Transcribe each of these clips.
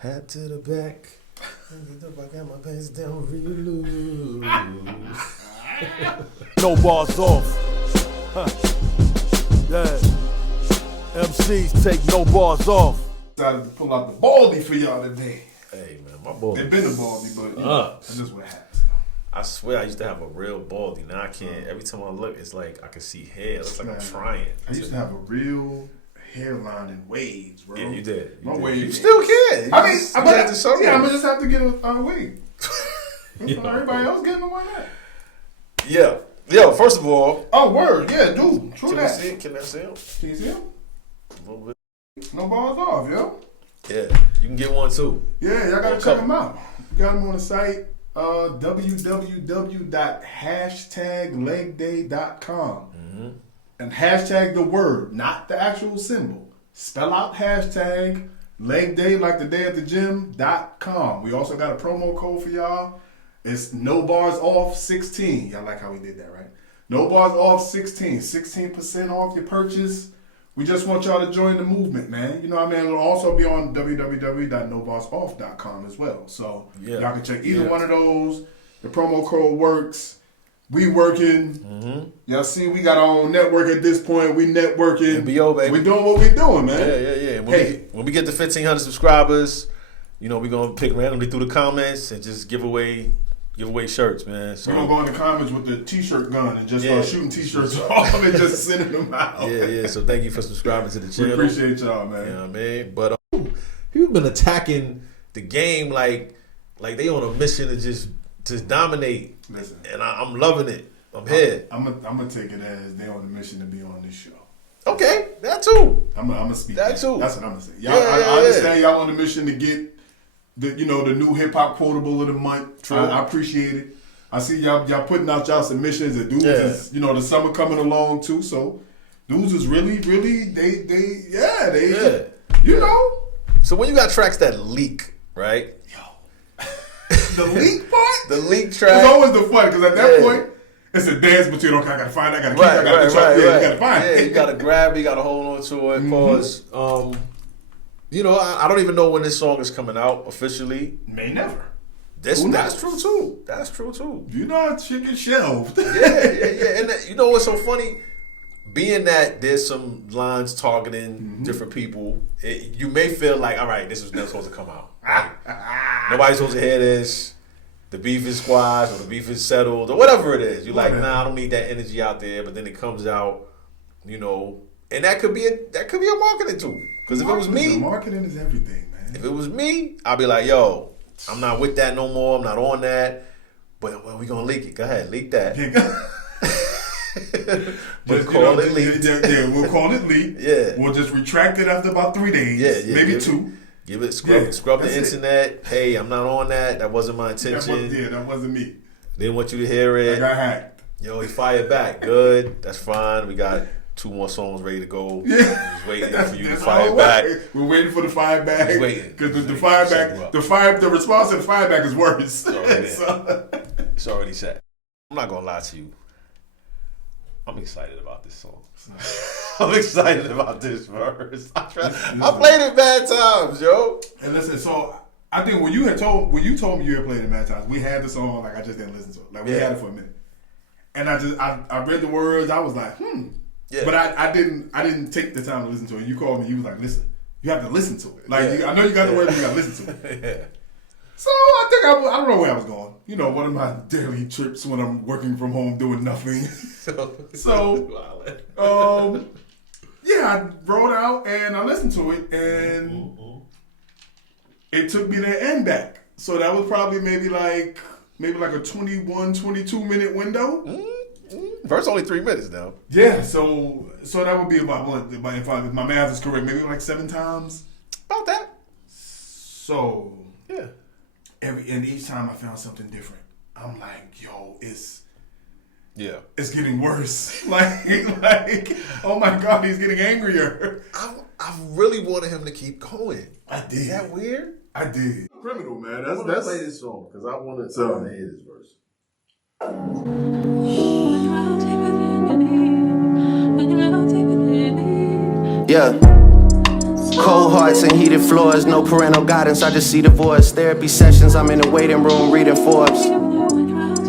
Hat to the back. I got my pants down real low. No bars off. Huh. Yeah. MCs take no bars off. Decided to pull out the baldy for y'all today. Hey man, my baldy. It been a baldy, but that's just what happens. I swear I used to have a real baldy. Now I can't. Every time I look, it's like I can see hair. It looks like I'm trying. I used to have a real hairline and waves, bro. Yeah, you did. My waves. You still can. I mean, I'm gonna just have to get a wig. Everybody else getting away with that. Yeah. Yo, first of all. Oh, word. Yeah, dude. True that. Can I see him? Can you see him? A little bit. No balls off, yo. Yeah, you can get one too. Yeah, y'all gotta check them out. You got them on the site, www.hashtaglegday.com. And hashtag the word, not the actual symbol. Spell out hashtag leg day like the day at the gym.com. We also got a promo code for y'all. It's no bars off 16. Y'all like how we did that, right? No bars off 16. 16% off your purchase. We just want y'all to join the movement, man. You know what I mean? It'll also be on www.nobarsoff.com as well. So y'all can check either one of those. The promo code works. We working. Y'all see, we got our own network at this point. We networking. NBO, baby. We doing what we doing, man. Yeah. When we get to 1,500 subscribers, you know, we're going to pick randomly through the comments and just give away shirts, man. So, we're going to go in the comments with the t-shirt gun and just start shooting t-shirts off and just sending them out. Yeah. So thank you for subscribing to the channel. We appreciate y'all, man. You know what I mean? But people been attacking the game like they on a mission to just dominate. Listen, and I'm loving it. I'm here. I'm gonna take it as they on a mission to be on this show. Okay, that too. I'm gonna speak that too. That's what I'm gonna say. Y'all, I understand y'all on a mission to get the new hip hop quotable of the month. True. I appreciate it. I see y'all putting out y'all submissions. And dudes is, the summer coming along too. So dudes is really they So when you got tracks that leak, right? The leak part? The leak track. It's always the fun because at that point, it's a dance between, okay, I gotta find it, I gotta keep it, I gotta try it, you gotta find it. Yeah, you gotta grab it, you gotta hold on to it. Cause, I don't even know when this song is coming out officially. May never. That's true too. That's true too. You know, shit gets shelved. Yeah. And you know what's so funny? Being that there's some lines targeting different people, you may feel like, all right, this was never supposed to come out. Right? Nobody's supposed to hear this. The beef is squashed or the beef is settled or whatever it is. You're like, nah, I don't need that energy out there. But then it comes out, and that could be a marketing tool. Because if it was me, marketing is everything, man. If it was me, I'd be like, yo, I'm not with that no more. I'm not on that. But we gonna leak it. Go ahead, leak that. We'll call it leaked. Yeah, we'll call it leaked. Yeah. We'll just retract it after about 3 days. Yeah. Maybe 2. Give it scrub the internet. Hey, I'm not on that. That wasn't my intention. That wasn't me. Didn't want you to hear it. I got hacked. Yo, he fired back. Good. That's fine. We got 2 more songs ready to go. Yeah. Just waiting for you to fire back. We're waiting for the fire back. Just waiting. Because the fire back, the response to the fire back is worse. It's already set. I'm not gonna lie to you. I'm excited about this song. I'm excited about this verse. I played it bad times, yo. And listen, so I think when you told me you had played it mad times, we had the song, like I just didn't listen to it. Like we had it for a minute. And I read the words, I was like, Yeah. But I didn't take the time to listen to it. You called me, you was like, listen, you have to listen to it. Like I know you got the words, but you gotta listen to it. Yeah. So I think I don't know where I was going. One of my daily trips when I'm working from home doing nothing. I wrote out and I listened to it and it took me there and back. So that was probably maybe like a 21, 22 minute window. Verse only 3 minutes now. Yeah, so that would be about if my math is correct, maybe like 7 times. About that. So yeah. And each time I found something different. I'm like, yo, it's getting worse. like, oh my God, he's getting angrier. I really wanted him to keep going. I did. Is that weird? I did. Criminal, man. That's play this song because I wanted to hear this verse. Yeah. Cold hearts and heated floors, no parental guidance, I just see divorce. Therapy sessions, I'm in the waiting room reading Forbes.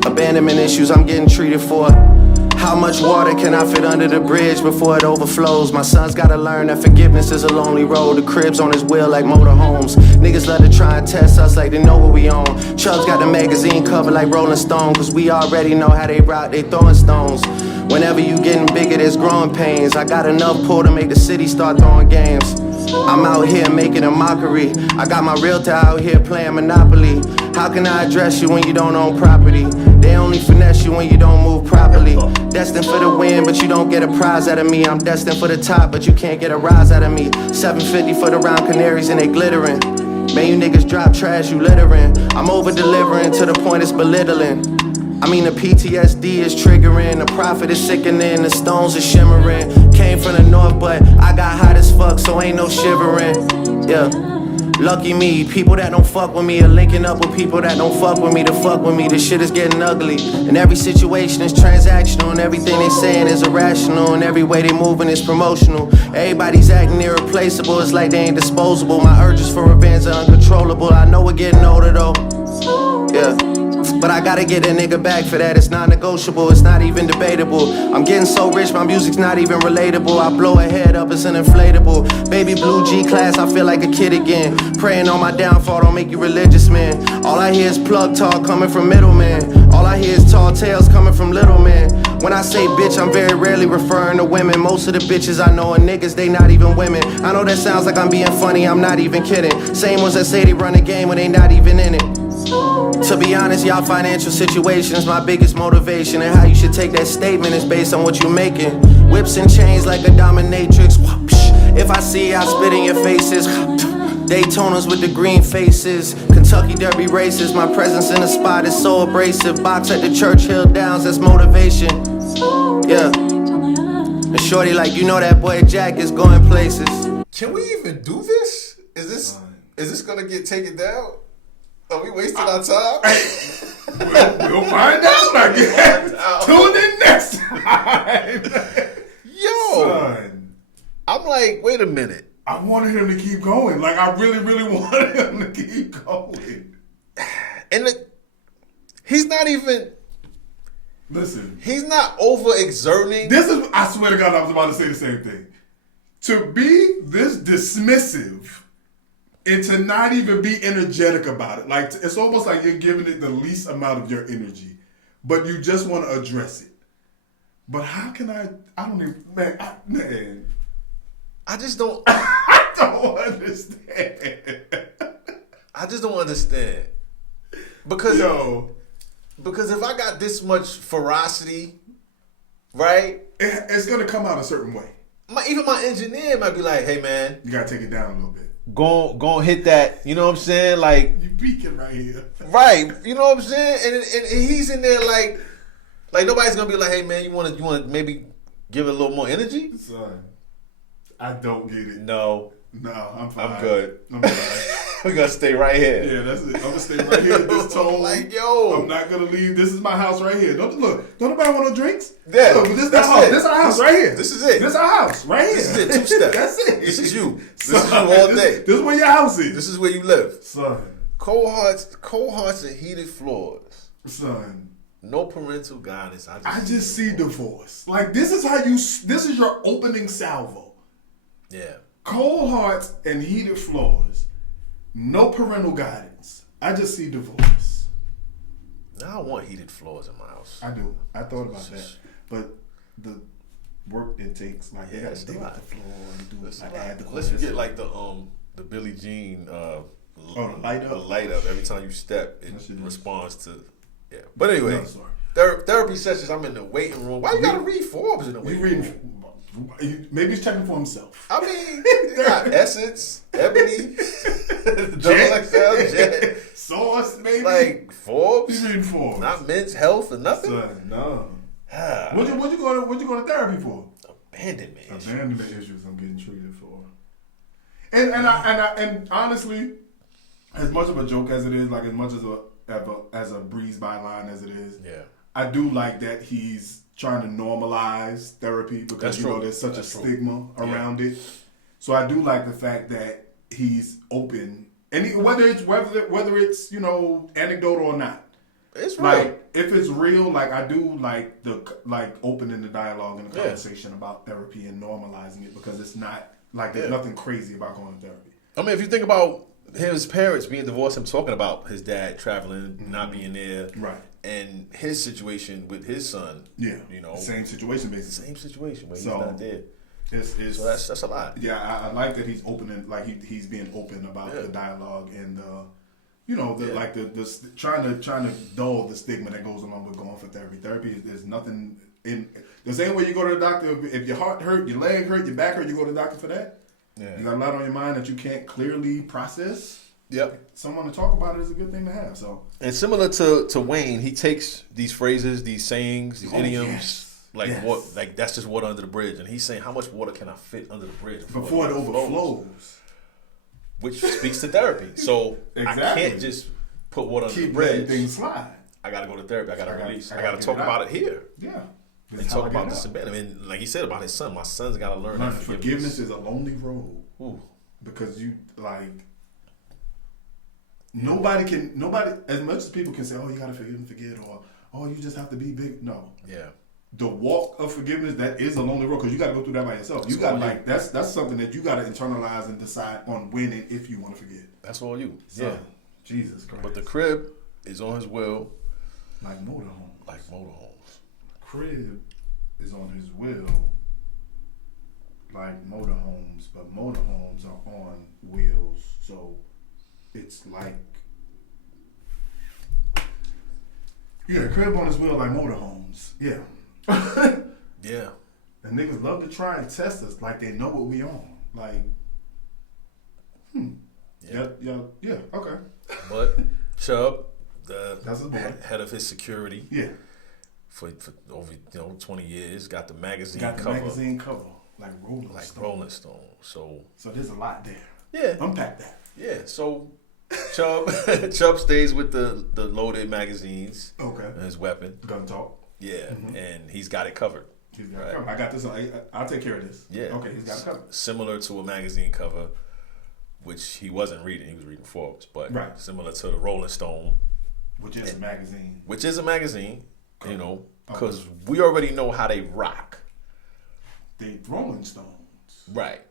Abandonment issues, I'm getting treated for. How much water can I fit under the bridge before it overflows? My son's gotta learn that forgiveness is a lonely road. The crib's on his wheel like motorhomes. Niggas love to try and test us like they know what we own. Chubbs got the magazine cover like Rolling Stone, cause we already know how they rock, they throwing stones. Whenever you getting bigger, there's growing pains. I got enough pull to make the city start throwing games. I'm out here making a mockery. I got my realtor out here playing Monopoly. How can I address you when you don't own property? They only finesse you when you don't move properly. Destined for the win, but you don't get a prize out of me. I'm destined for the top, but you can't get a rise out of me. 750 for the round canaries and they glittering. Man, you niggas drop trash, you littering. I'm over delivering to the point it's belittling. I mean the PTSD is triggering, the profit is sickening, the stones are shimmering. Came from the north, but I got hot as fuck, so ain't no shivering. Yeah, lucky me, people that don't fuck with me are linking up with people that don't fuck with me to fuck with me. This shit is getting ugly, and every situation is transactional, and everything they saying is irrational, and every way they moving is promotional. Everybody's acting irreplaceable, it's like they ain't disposable. My urges for revenge are uncontrollable. I know we're getting older though, yeah. But I gotta get a nigga back for that, it's non-negotiable, it's not even debatable. I'm getting so rich, my music's not even relatable. I blow a head up, it's an inflatable. Baby blue G-class, I feel like a kid again. Praying on my downfall, don't make you religious, man. All I hear is plug talk coming from middlemen. All I hear is tall tales coming from little men. When I say bitch, I'm very rarely referring to women. Most of the bitches I know are niggas, they not even women. I know that sounds like I'm being funny, I'm not even kidding. Same ones that say they run the game when they not even in it. To be honest, y'all financial situation is my biggest motivation. And how you should take that statement is based on what you making. Whips and chains like a dominatrix. If I see I spit in your faces. Daytonas with the green faces. Kentucky Derby races. My presence in the spot is so abrasive. Box at the Churchill Downs, that's motivation. Yeah. And shorty like, you know that boy Jack is going places. Can we even do this? Is this gonna get taken down? Are we wasting our time? We'll find out, I guess. Tune in next time. Yo. Son. I'm like, wait a minute. I wanted him to keep going. Like, I really, really wanted him to keep going. And he's not even... Listen. He's not overexerting. This is... I swear to God, I was about to say the same thing. To be this dismissive... and to not even be energetic about it. Like, it's almost like you're giving it the least amount of your energy, but you just want to address it. But how can I don't even, man. I just don't. I don't understand. I just don't understand. Because if I got this much ferocity, right? It's going to come out a certain way. Even my engineer might be like, hey, man. You got to take it down a little bit. Go hit that, you know what I'm saying? Like, you peeking right here. Right. You know what I'm saying? And he's in there like nobody's gonna be like, hey man, you wanna maybe give it a little more energy? Son, I don't get it. No, I'm fine. I'm good. I'm fine. We're gonna stay right here. Yeah, that's it. I'm gonna stay right here at this tone. Like, yo. I'm not gonna leave. This is my house right here. Don't nobody want no drinks? Yeah. Look, this is our house. This is our house right here. This is it. This is our house right here. This is it. 2 steps. That's it. This is you. This is you all day. This is where your house is. This is where you live. Son. Cold hearts and heated floors. Son. No parental guidance. I just see divorce. Like, this is your opening salvo. Yeah. Cold hearts and heated floors. No parental guidance. I just see divorce. Now I want heated floors in my house. I do. I thought about that. But the work it takes, like, they gotta dig up the floor and do it. Like, add the Unless you get like the Billie Jean the light up. The light up. Every time you step, it responds to But No, anyway, therapy sessions, I'm in the waiting room. Why you gotta read Forbes in the waiting room? Maybe he's checking for himself. I mean, they got Essence, Ebony, Jet, Sauce, maybe. Like Forbes. He's reading Forbes. Not Men's Health or nothing. Son, no. What you going to therapy for? Abandonment issues I'm getting treated for. And honestly, as much of a joke as it is, like as much as a breeze by line as it is, I do like that he's trying to normalize therapy because there's such a stigma around it. So I do like the fact that he's open, and whether it's anecdotal or not. It's real. Like if it's real, like I do like opening the dialogue and the conversation about therapy and normalizing it, because it's not like there's nothing crazy about going to therapy. I mean, if you think about his parents being divorced, him talking about his dad traveling, not being there, right, and his situation with his son, same situation basically, same situation where he's not there. So that's a lot. Yeah, I like that he's opening, like he's being open about the dialogue and the trying to dull the stigma that goes along with going for therapy. Therapy there's nothing in the same way you go to the doctor. If your heart hurt, your leg hurt, your back hurt, you go to the doctor for that. Yeah. You got a lot on your mind that you can't clearly process. Yep. Someone to talk about it is a good thing to have. So, and similar to Wayne, he takes these phrases, these sayings, these idioms, what, like that's just water under the bridge, and he's saying, how much water can I fit under the bridge before it overflows? Which speaks to therapy. So exactly. I can't just put water under the bridge. Things slide. I got to go to therapy. I got to release. I got to talk about it here. Yeah. And talk about this in bed. I mean, like he said about his son, my son's got to learn that forgiveness is a lonely road. Ooh. Because nobody, as much as people can say, oh, you got to forgive and forget, or, oh, you just have to be big. No. Yeah. The walk of forgiveness, that is a lonely road, because you got to go through that by yourself. You got that's something that you got to internalize and decide on when and if you want to forget. That's all you. So, yeah. Jesus Christ. But the crib is on his will. Like motorhomes. Crib is on his will like motorhomes, but motorhomes are on wheels, so it's like crib on his wheel like motorhomes. Yeah. Yeah. And niggas love to try and test us like they know what we on. Like, yeah, okay. But Chubb, that's his boy. Head of his security. Yeah. For over 20 years, got the magazine cover. Like Rolling Stone. So there's a lot there. Yeah. Unpack that. Yeah. So Chubb stays with the loaded magazines. Okay. His weapon. Gun talk. Yeah. And he's got it covered. He's got it covered. I got this. I'll take care of this. Yeah. Okay. He's got it covered. Similar to a magazine cover, which he wasn't reading. He was reading Forbes, but similar to the Rolling Stone, which is a magazine. Which is a magazine. Because we already know how they rock. They Rolling Stones. Right.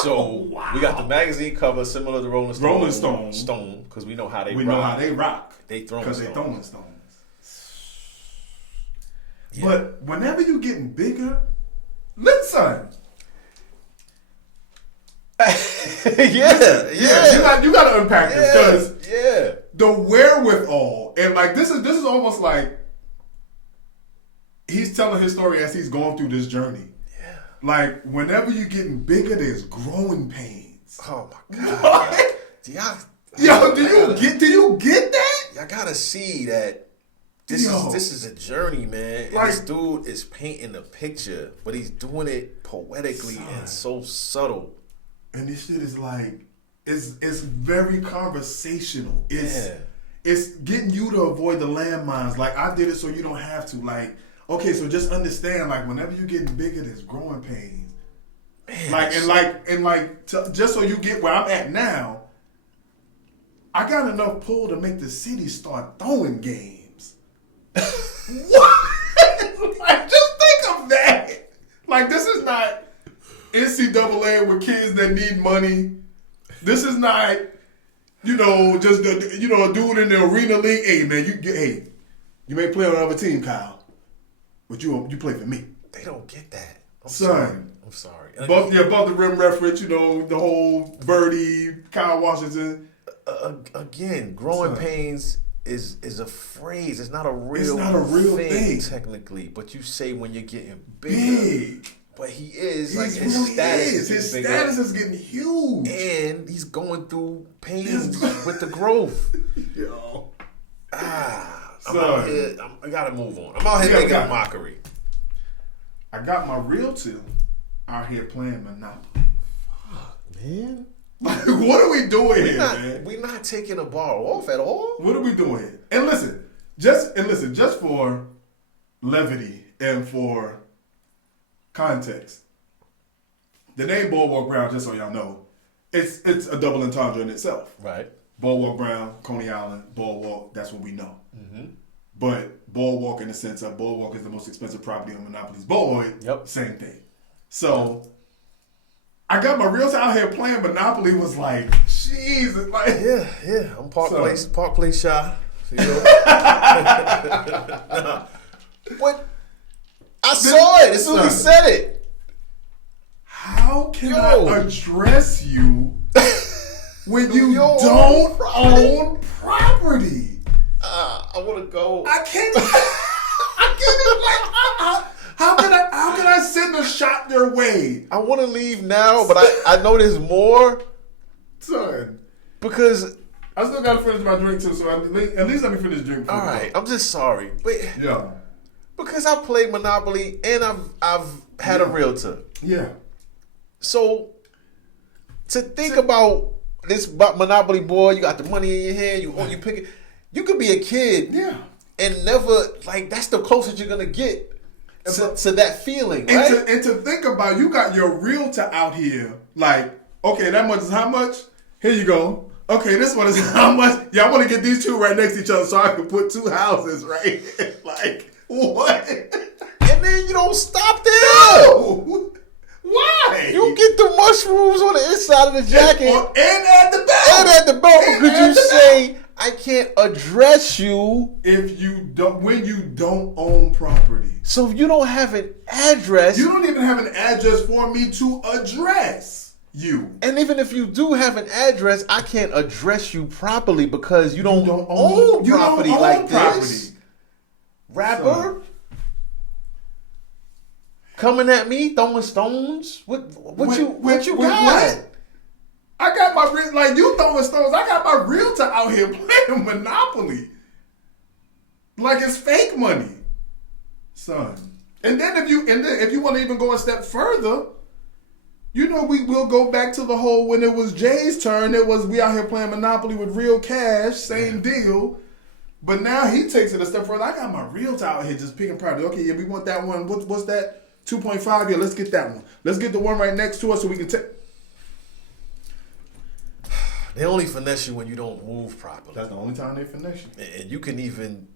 So we got the magazine cover similar to Rolling Stone, because we know how they rock. We know how they rock. They throwing stones. Yeah. But whenever you getting bigger, listen. Yeah. You gotta unpack this, because the wherewithal, and like this is almost like he's telling his story as he's going through this journey. Yeah. Like whenever you're getting bigger, there's growing pains. Oh my God. Do you get that? Y'all gotta see that this is a journey, man. And this dude is painting a picture, but he's doing it poetically and so subtle. And this shit is like, it's very conversational. It's getting you to avoid the landmines. Like, I did it so you don't have to. Like, okay, so just understand, like, whenever you're getting bigger, there's growing pains. Man, just so you get where I'm at now, I got enough pull to make the city start throwing games. What? Like, just think of that. Like, this is not NCAA with kids that need money. This is not, just a dude in the arena league. Hey man, you may play on another team, Kyle, but you play for me. They don't get that. I'm sorry. Above the rim reference, the whole Birdie, Kyle Washington. Again, growing pains is a phrase. It's not a real thing technically, but you say when you're getting big. But he is. His status is getting huge. And he's going through pains with the growth. Yo. I'm out here. I gotta move on. I'm out here making a mockery. I got my real two out here playing Monopoly. Fuck, man. What are we doing here, man? We're not taking a bar off at all. What are we doing here? And listen, just for levity and for context, the name Boardwalk Brown, just so y'all know, it's a double entendre in itself. Right. Boardwalk Brown, Coney Island, Boardwalk, that's what we know. Mm-hmm. But Boardwalk in the sense of Boardwalk is the most expensive property on Monopoly's board. Yep. Same thing. So I got my real time out here playing Monopoly was like, Jesus. Like, yeah. I'm Park Place shy. You know? But I saw it as soon as he said it. How can I address you when you don't own property? I want to go. I can't. I can't even, how can I send a shot their way? I want to leave now, but I know there's more. Son. Because I still got to finish my drink too, so at least let me finish the drink. All right, I'm just sorry. But yeah. Because I played Monopoly and I've had a realtor. Yeah. So to think about this Monopoly board, you got the money in your hand, you pick it. You could be a kid, and never that's the closest you're gonna get to that feeling, right? And to think about, you got your realtor out here, like, okay, that much is how much? Here you go. Okay, this one is how much? Yeah, I want to get these two right next to each other so I can put two houses right. Like, what? And then you don't stop there. No. Why? You get the mushrooms on the inside of the jacket. And at the belt. And at the belt. Could you say, I can't address you if you don't, when you don't own property. So if you don't have an address. You don't even have an address for me to address you. And even if you do have an address, I can't address you properly because you don't own property like this. Rapper? So, coming at me, throwing stones? What you got? What? I got my like you throwing stones. I got my realtor out here playing Monopoly, like it's fake money, son. And then if you want to even go a step further, you know we will go back to the whole when it was Jay's turn. It was we out here playing Monopoly with real cash, same deal. But now he takes it a step further. I got my realtor out here just picking property. Okay, yeah, we want that one. What's that? 2.5. Yeah, let's get that one. Let's get the one right next to us so we can take. They only finesse you when you don't move properly. That's the only time they finesse you. And you can even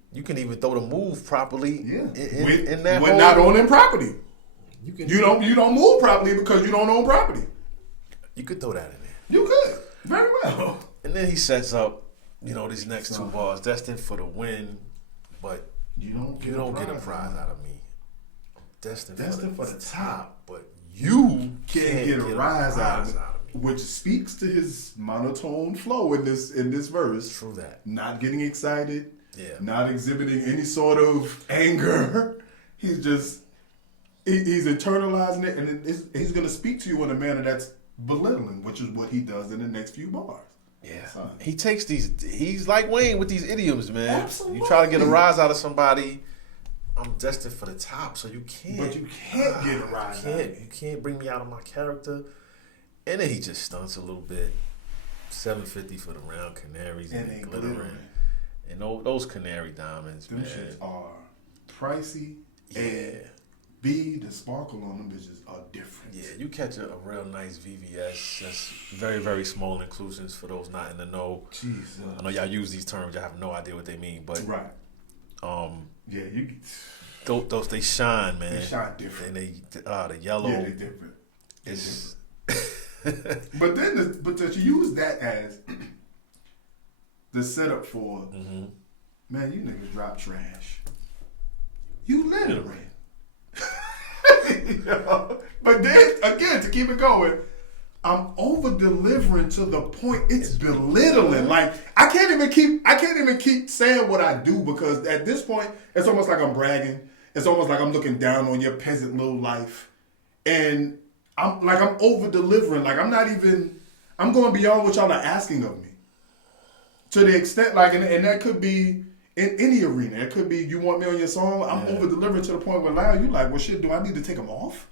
throw the move properly. Yeah. In that when not owning property. You don't move properly because you don't own property. You could throw that in there. You could. Very well. And then he sets up, these next two bars destined for the win, but you don't get a prize out of me. I'm destined for the top, but you can't get a rise out of me. Which speaks to his monotone flow in this verse. True that. Not getting excited. Yeah. Not exhibiting any sort of anger. He's just he's internalizing it, and he's going to speak to you in a manner that's belittling, which is what he does in the next few bars. Yeah. He takes these. He's like Wayne with these idioms, man. Absolutely. You try to get a rise out of somebody. I'm destined for the top, so you can't. But you can't get a rise out of me. You can't bring me out of my character. And then he just stunts a little bit. $750 for the round canaries and they glittering. And those canary diamonds, them man. shits are pricey. Yeah. And B, the sparkle on them bitches are different. Yeah, you catch a real nice VVS. That's very, very small inclusions for those not in the know. Jesus. I know y'all use these terms. I have no idea what they mean, but right. Yeah, you. Those they shine, man. They shine different. And the yellow. Yeah, they different. It's but to use that as the setup for, man, you niggas drop trash. You littering. But then again, to keep it going, I'm over delivering to the point it's belittling. Like I can't even keep saying what I do because at this point it's almost like I'm bragging. It's almost like I'm looking down on your peasant little life, and I'm over delivering. Like I'm going beyond what y'all are asking of me. To the extent and that could be in any arena. It could be you want me on your song. I'm over delivering to the point where now you like, well shit, do I need to take them off?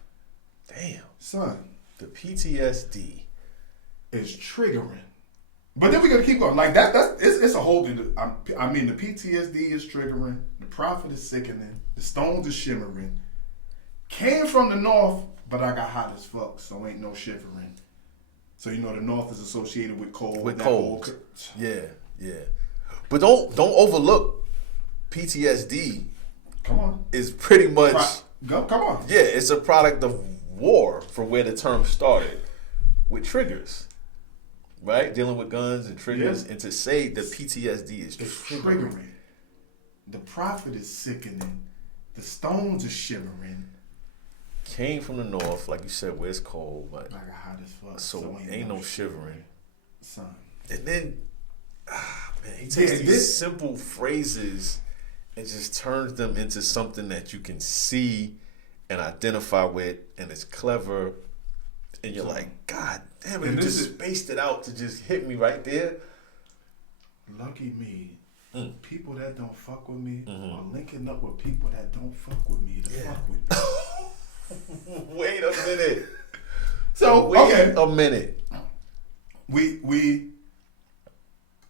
Damn. Son. The PTSD is triggering. But then we gotta keep going. Like it's a whole thing. I mean the PTSD is triggering, the prophet is sickening, the stones are shimmering. Came from the north but I got hot as fuck, so ain't no shivering. So you know the North is associated with cold. With cold. Yeah. But don't overlook PTSD. Come on. Is pretty much come on. Yeah, it's a product of war from where the term started with triggers. Right? Dealing with guns and triggers. And to say that PTSD is triggering. The prophet is sickening. The stones are shivering. Came from the North, like you said, where it's cold. But like a hot as fuck. So ain't no shivering. Son. And then, man, he takes these simple phrases and just turns them into something that you can see and identify with, and it's clever. And you're like, God damn it, you just spaced it out to just hit me right there. Lucky me. People that don't fuck with me are linking up with people that don't fuck with me to fuck with me. Wait a minute. So, Wait a minute.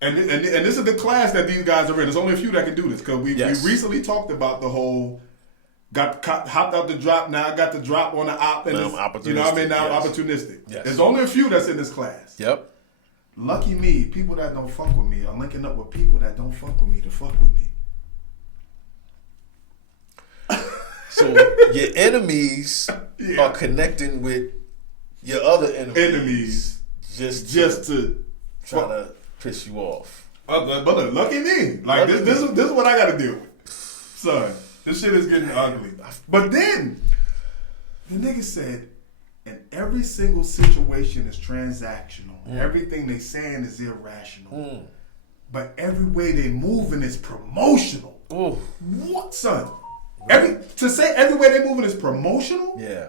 And this is the class that these guys are in. There's only a few that can do this because we recently talked about the whole hopped out the drop. Now I got the drop on the op. And you know what I mean? Now I'm opportunistic. Yes. There's only a few that's in this class. Yep. Lucky me, people that don't fuck with me are linking up with people that don't fuck with me to fuck with me. So your enemies are connecting with your other enemies just to try to piss you off. But lucky me, like this is what I got to deal with, son. This shit is getting ugly. But then the nigga said, and every single situation is transactional. Everything they saying is irrational. But every way they moving is promotional. What, son? To say every way they moving is promotional? Yeah.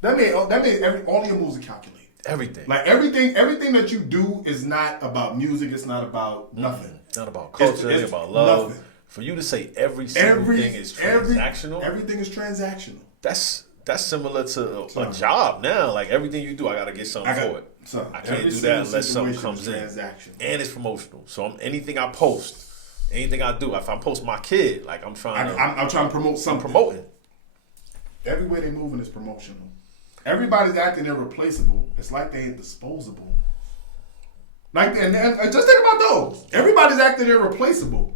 That means all your moves are calculated. Everything. Like everything that you do is not about music. It's not about nothing. It's not about culture. It's about love. Nothing. For you to say every single thing is transactional. Everything is transactional. That's similar to a job now. Like everything you do, I gotta get something for it. I can't do that unless something comes in. And it's promotional. So anything I post, anything I do, if I post my kid, like I'm trying to promote something. Promoting. Every way they moving is promotional. Everybody's acting irreplaceable. It's like they ain't disposable. Like and just think about those. Everybody's acting irreplaceable.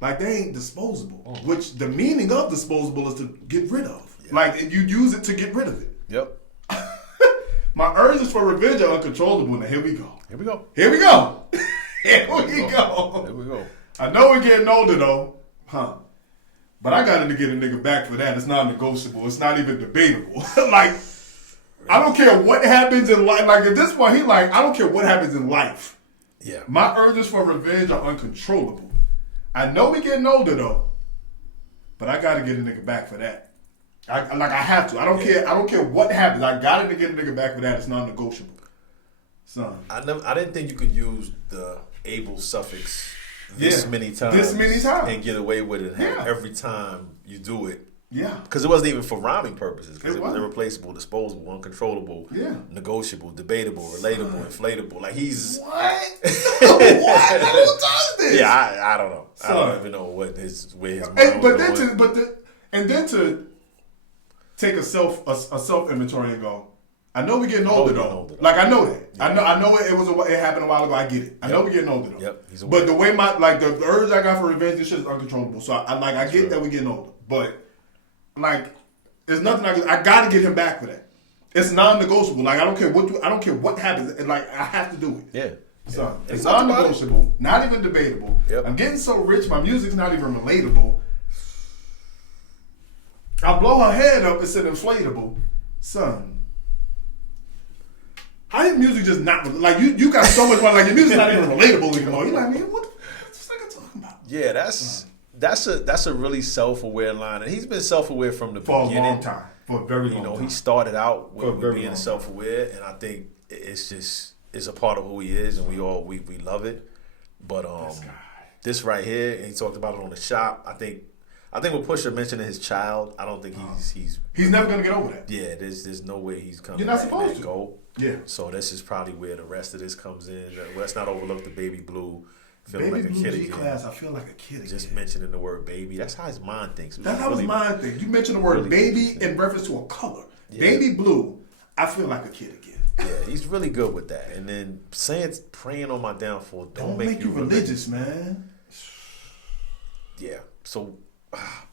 Like they ain't disposable. Which the meaning of disposable is to get rid of. Yeah. Like you use it to get rid of it. Yep. My urges for revenge are uncontrollable. Now here we go. Here we go. Here we go. Here we go. Here we go. I know we're getting older though. But I got to get a nigga back for that. It's not negotiable. It's not even debatable. Like, I don't care what happens in life. Like, at this point, I don't care what happens in life. Yeah. My urges for revenge are uncontrollable. I know we getting older, though. But I got to get a nigga back for that. I have to. I don't care. I don't care what happens. I got to get a nigga back for that. It's non-negotiable. Son. I didn't think you could use the able suffix this many times and get away with it every time you do it. Yeah. Because it wasn't even for rhyming purposes. Because it was irreplaceable, disposable, uncontrollable, negotiable, debatable, relatable, inflatable. Like he's... What? What? Who does this? Yeah, I don't know. I don't even know where his mind was going. To take a self inventory and go, I know we're getting older though. Like I know that. Yeah. I know it happened a while ago. I get it. I know we're getting older though. Yep. But the way the urge I got for revenge, this shit is uncontrollable. So I get that we're getting older. But there's nothing I gotta get him back for that. It's non-negotiable. Like I don't care what happens. And I have to do it. Yeah. So it's non-negotiable. Not even debatable. Yep. I'm getting so rich. My music's not even relatable. I blow her head up. It's an inflatable, son. How your music just not like you got so much money, like your music's not even relatable anymore. You're like, man, what this nigga talking about? Yeah, that's a really self-aware line, and he's been self-aware from the beginning. For a long time, for a very long time. He started out with being self-aware, and I think it's a part of who he is, and we love it. But this right here, and he talked about it on the shop. I think with Pusha mentioning his child, I don't think he's never gonna get over that. Yeah, there's no way he's coming. You're not supposed to go. Yeah. So this is probably where the rest of this comes in. Let's not overlook the Baby Blue. Feeling like a kid again. Class, I feel like a kid again. Just mentioning the word baby. That's how his mind thinks. That's how his mind thinks. You mentioned the word baby in reference to a color. Baby Blue, I feel like a kid again. Yeah, he's really good with that. And then praying on my downfall don't make you religious, man. Yeah. So,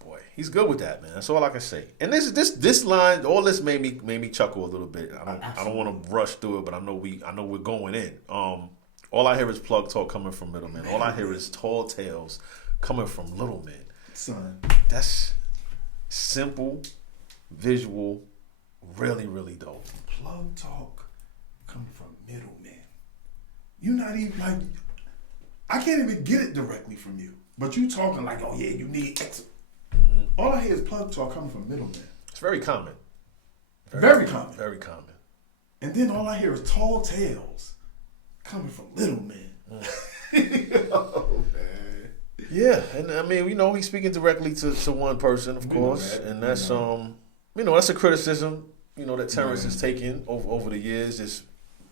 boy, he's good with that, man. That's all I can say. And this line, all this made me chuckle a little bit. I don't want to rush through it, but I know we're going in. All I hear is plug talk coming from middlemen. All I hear is tall tales coming from little men. Son, that's simple, visual, really, really dope. Plug talk coming from middlemen. You're not even like, I can't even get it directly from you. But you talking like, oh yeah, you need X. Mm-hmm. All I hear is plug talk coming from middlemen. It's very common. Very common. Very common. And then all I hear is tall tales coming from little men. Oh, man. Yeah, and I mean, he's speaking directly to one person, of course, and that's that's a criticism, that Terrence has taken over the years, just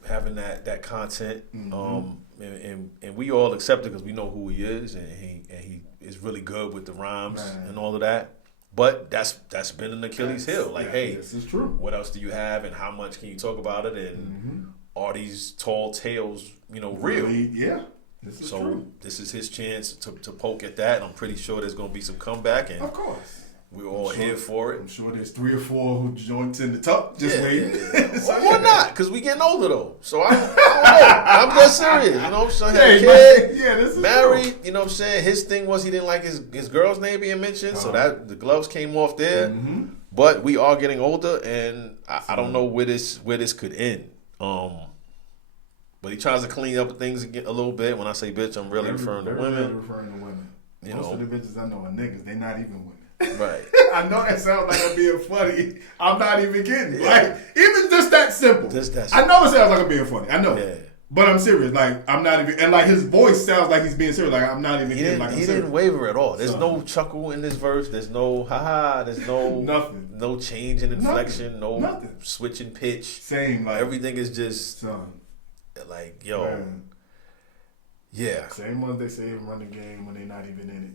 having that content, and we all accept it because we know who he is, and he is really good with the rhymes and all of that. But that's been an Achilles heel. Like, hey, this is true. What else do you have, and how much can you talk about it, and are these tall tales, real? Really, yeah. This is true. This is his chance to poke at that, and I'm pretty sure there's going to be some comeback, and of course, we're all here for it. I'm sure there's 3 or 4 who joints in the top just waiting. Yeah. So why not? Because we getting older though. So I don't know. I'm just serious. So had a kid, this is married. True. I'm saying his thing was he didn't like his girl's name being mentioned, so that the gloves came off there. But we are getting older, and I don't know where this could end. But he tries to clean up things a little bit. When I say bitch, I'm really referring to women. Most of the bitches I know are niggas. They not even women. Right. I know that sounds like I'm being funny. I'm not even kidding. Yeah. Like, even just that simple. I know it sounds like I'm being funny. I know. Yeah. But I'm serious. Like, I'm not even, and like his voice sounds like he's being serious. Like, I'm not even kidding. Like, he didn't waver at all. There's no chuckle in this verse. There's no haha. There's no nothing. No change in inflection. Nothing. Switch in pitch. Same. Like, everything is just like, yo. Man. Yeah. Same ones they say run the game when they're not even in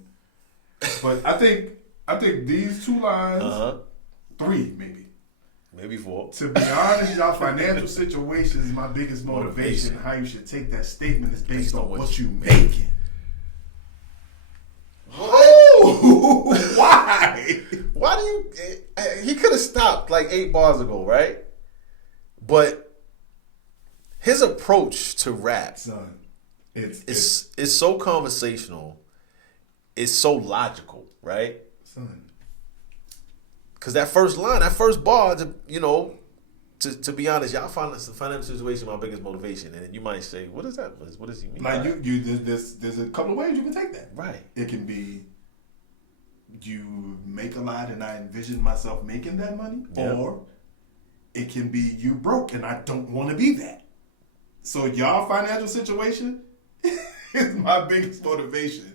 it. But I think these 2 lines, 3 maybe 4. To be honest, y'all financial situation is my biggest motivation. How you should take that statement is based on what you making. Oh, why? Why do you? He could have stopped like 8 bars ago, right? But his approach to rap, son, it's so conversational. It's so logical, right? Son. Because that first line, that first bar, to be honest, y'all find the financial situation my biggest motivation, and you might say, "What is that? What does he mean?" Like there's a couple of ways you can take that. Right. It can be you make a lot, and I envision myself making that money, or it can be you broke, and I don't want to be that. So y'all financial situation is my biggest motivation.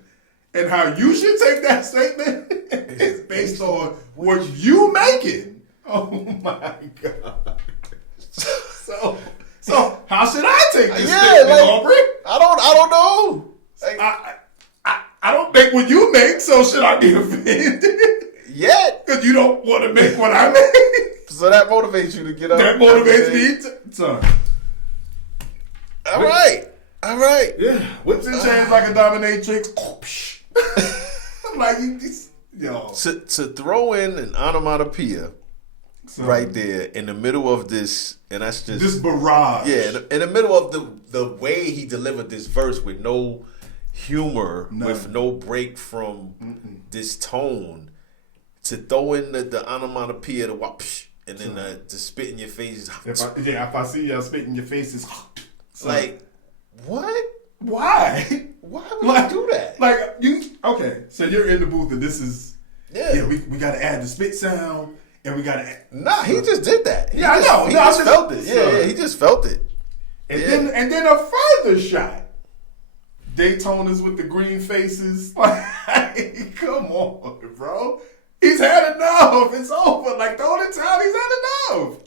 And how you should take that statement is based on what you making. Oh my God. So how should I take this statement, Aubrey? I don't know. Like, I don't make what you make, so should I be offended? Yet. Because you don't want to make what I make. So that motivates you to get up. That motivates me, son. All right. Yeah. Whips and chains like a dominatrix. I'm like, yo. To throw in an onomatopoeia right there in the middle of this, and that's just this barrage. Yeah, in the middle of the way he delivered this verse with no humor, with no break from this tone, to throw in the onomatopoeia, the whoosh, and then the spit in your face. If I see y'all spit in your face, it's like, what? Why? Why would you do that? Like, okay, so you're in the booth and this is, we got to add the spit sound and we got to add. Nah, he just did that. I know. He just felt it. Yeah, he just felt it. And then a further shot. Daytonas with the green faces. Like, come on, bro. He's had enough. It's over. Like, the only time he's had enough.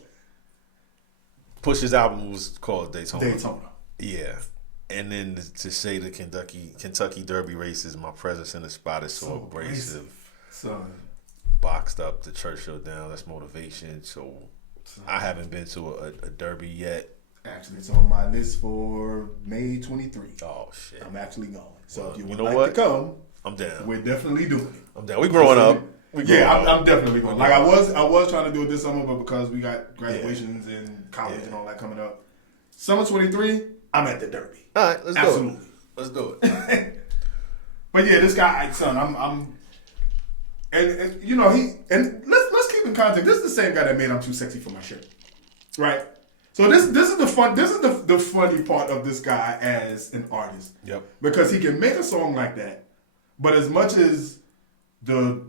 Push's album was called Daytona. Yeah. And then to say the Kentucky Derby races, my presence in the spot is so abrasive. Son. Boxed up, the church shut down. That's motivation. So I haven't been to a derby yet. Actually, it's on my list for May 23. Oh shit! I'm actually going. So if you would know like what? to come, I'm down. we're definitely doing it. I'm down. We growing up. I'm definitely going. Like I was trying to do it this summer, but because we got graduations and college and all that coming up, summer 23, I'm at the derby. All right, let's do it. Let's do it. But yeah, this guy, son, and you know let's keep in context. This is the same guy that made "I'm Too Sexy for My Shirt," right? So this is the fun. This is the funny part of this guy as an artist. Yep. Because he can make a song like that, but as much as the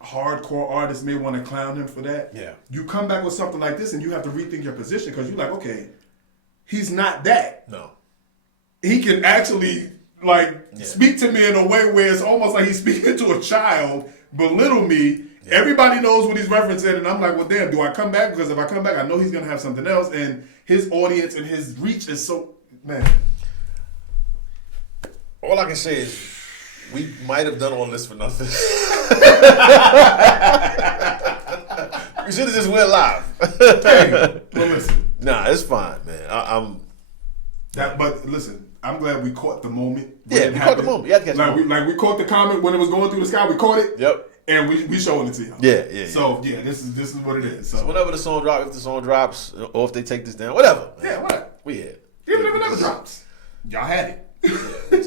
hardcore artists may want to clown him for that, you come back with something like this and you have to rethink your position because you're like, okay, he's not that. No. He can actually speak to me in a way where it's almost like he's speaking to a child, belittle me. Yeah. Everybody knows what he's referencing, and I'm like, well, damn, do I come back? Because if I come back, I know he's going to have something else, and his audience and his reach is so, man. All I can say is we might have done all this for nothing. We should have just went live. Hey, well, listen. Nah, it's fine, man. But listen, I'm glad we caught the moment. Yeah, we caught the moment. You had to catch the moment. We caught the comment when it was going through the sky. We caught it. Yep. And we showing it to y'all. Yeah. So this is what it is. So whenever the song drops, if the song drops, or if they take this down, whatever. Yeah, whatever. We here. Even if it never drops, y'all had it.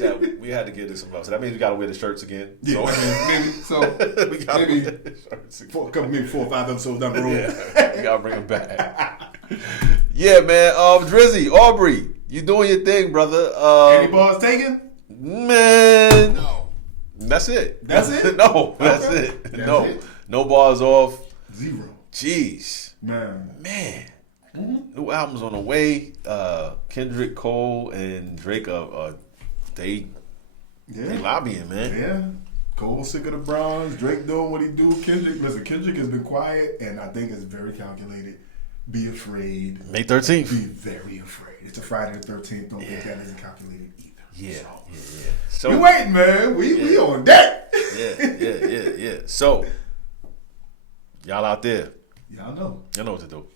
Yeah, we had to give this some love. So that means we got to wear the shirts again. Yeah, so. maybe. So maybe maybe 4 or 5 episodes down the road. Yeah, we gotta bring them back. Yeah, man. Drizzy, Aubrey, you doing your thing, brother. Any balls taken? Man. No. That's it. That's it? No, that's okay. it. That's no. it? No bars off. 0. Jeez. Man. Mm-hmm. New albums on the way. Kendrick, Cole, and Drake they lobbying, man. Yeah. Cole sick of the bronze. Drake doing what he do. Kendrick has been quiet, and I think it's very calculated. Be afraid. May 13th. Be very afraid. It's a Friday the 13th. Don't think that isn't calculated either. Yeah. So we waiting, man. We on deck. Yeah. So y'all out there. Y'all know. Y'all know what to do.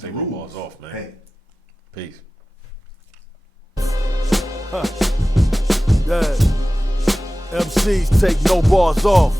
Take the balls off, man. Hey. Peace. Yeah. MCs take no bars off.